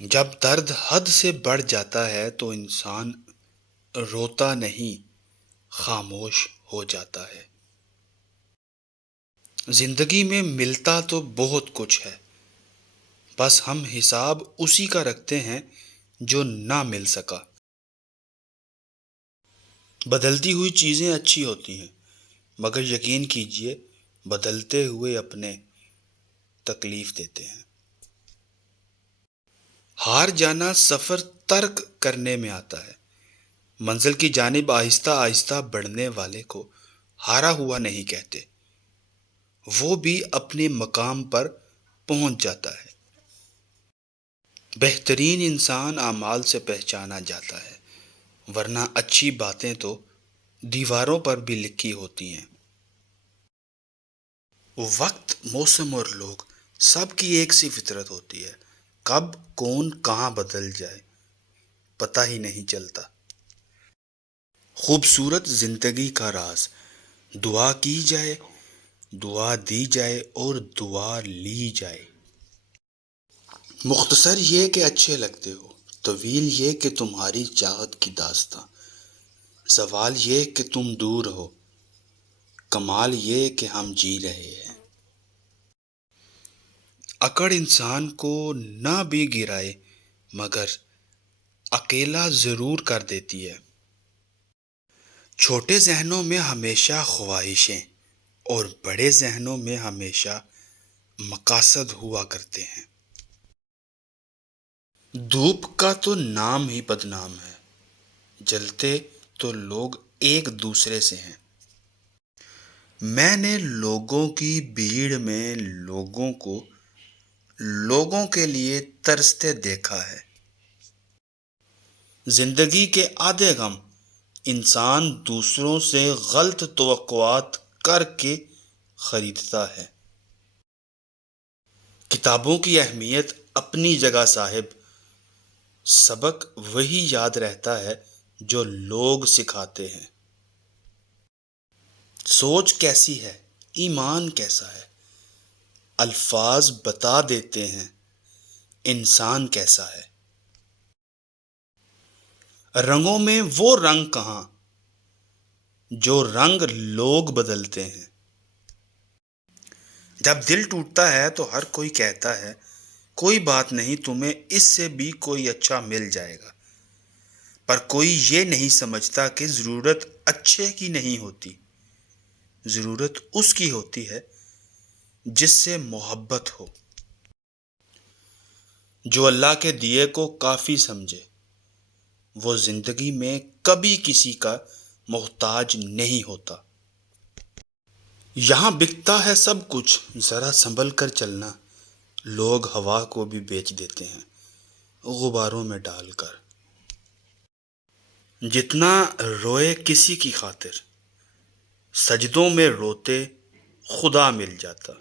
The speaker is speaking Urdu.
جب درد حد سے بڑھ جاتا ہے تو انسان روتا نہیں، خاموش ہو جاتا ہے۔ زندگی میں ملتا تو بہت کچھ ہے، بس ہم حساب اسی کا رکھتے ہیں جو نہ مل سکا۔ بدلتی ہوئی چیزیں اچھی ہوتی ہیں، مگر یقین کیجئے بدلتے ہوئے اپنے تکلیف دیتے ہیں۔ ہار جانا سفر ترک کرنے میں آتا ہے۔ منزل کی جانب آہستہ آہستہ بڑھنے والے کو ہارا ہوا نہیں کہتے، وہ بھی اپنے مقام پر پہنچ جاتا ہے۔ بہترین انسان اعمال سے پہچانا جاتا ہے، ورنہ اچھی باتیں تو دیواروں پر بھی لکھی ہوتی ہیں۔ وقت، موسم اور لوگ، سب کی ایک سی فطرت ہوتی ہے۔ کب کون کہاں بدل جائے پتہ ہی نہیں چلتا۔ خوبصورت زندگی کا راز، دعا کی جائے، دعا دی جائے اور دعا لی جائے۔ مختصر یہ کہ اچھے لگتے ہو، طویل یہ کہ تمہاری چاہت کی داستاں، زوال یہ کہ تم دور ہو، کمال یہ کہ ہم جی رہے ہیں۔ اکڑ انسان کو نہ بھی گرائے مگر اکیلا ضرور کر دیتی ہے۔ چھوٹے ذہنوں میں ہمیشہ خواہشیں اور بڑے ذہنوں میں ہمیشہ مقاصد ہوا کرتے ہیں۔ دھوپ کا تو نام ہی بدنام ہے، جلتے تو لوگ ایک دوسرے سے ہیں۔ میں نے لوگوں کی بھیڑ میں لوگوں کو لوگوں کے لیے ترستے دیکھا ہے۔ زندگی کے آدھے غم انسان دوسروں سے غلط توقعات کر کے خریدتا ہے۔ کتابوں کی اہمیت اپنی جگہ صاحب، سبق وہی یاد رہتا ہے جو لوگ سکھاتے ہیں۔ سوچ کیسی ہے، ایمان کیسا ہے، الفاظ بتا دیتے ہیں انسان کیسا ہے۔ رنگوں میں وہ رنگ کہاں جو رنگ لوگ بدلتے ہیں۔ جب دل ٹوٹتا ہے تو ہر کوئی کہتا ہے کوئی بات نہیں، تمہیں اس سے بھی کوئی اچھا مل جائے گا، پر کوئی یہ نہیں سمجھتا کہ ضرورت اچھے کی نہیں ہوتی، ضرورت اس کی ہوتی ہے جس سے محبت ہو۔ جو اللہ کے دیے کو کافی سمجھے وہ زندگی میں کبھی کسی کا محتاج نہیں ہوتا۔ یہاں بکتا ہے سب کچھ، ذرا سنبھل کر چلنا، لوگ ہوا کو بھی بیچ دیتے ہیں غباروں میں ڈال کر۔ جتنا روئے کسی کی خاطر، سجدوں میں روتے خدا مل جاتا۔